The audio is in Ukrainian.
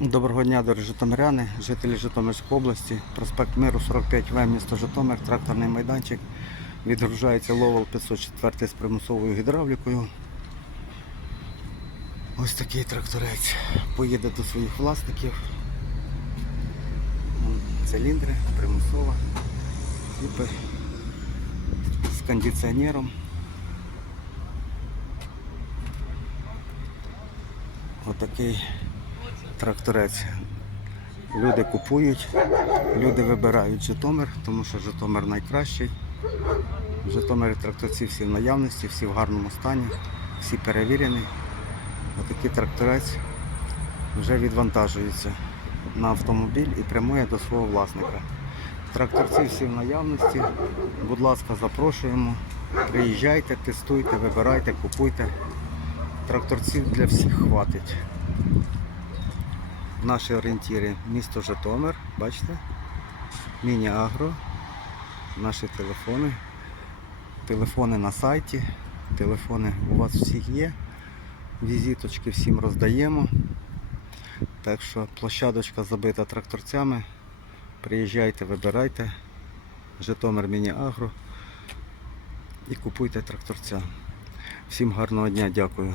Доброго дня, дорогі житомиряни, жителі Житомирської області, проспект Миру 45В, місто Житомир, тракторний майданчик. Відгружається ловол 504 з примусовою гідравлікою. Ось такий тракторець поїде до своїх власників. Циліндри, примусова, кліпи з кондиціонером. Отакий тракторець. Люди купують, люди вибирають Житомир, тому що Житомир найкращий. В Житомирі тракторці всі в наявності, всі в гарному стані, всі перевірені. Отакий тракторець вже відвантажується на автомобіль і прямує до свого власника. Тракторці всі в наявності. Будь ласка, запрошуємо. Приїжджайте, тестуйте, вибирайте, купуйте. Тракторців для всіх хватить. Наші орієнтіри місто Житомир, бачите? Міні-агро, наші телефони. Телефони на сайті. Телефони у вас всіх є. Візиточки всім роздаємо. Так що площадочка забита тракторцями. Приїжджайте, вибирайте. Житомир Міні-Агро і купуйте тракторця. Всім гарного дня, дякую.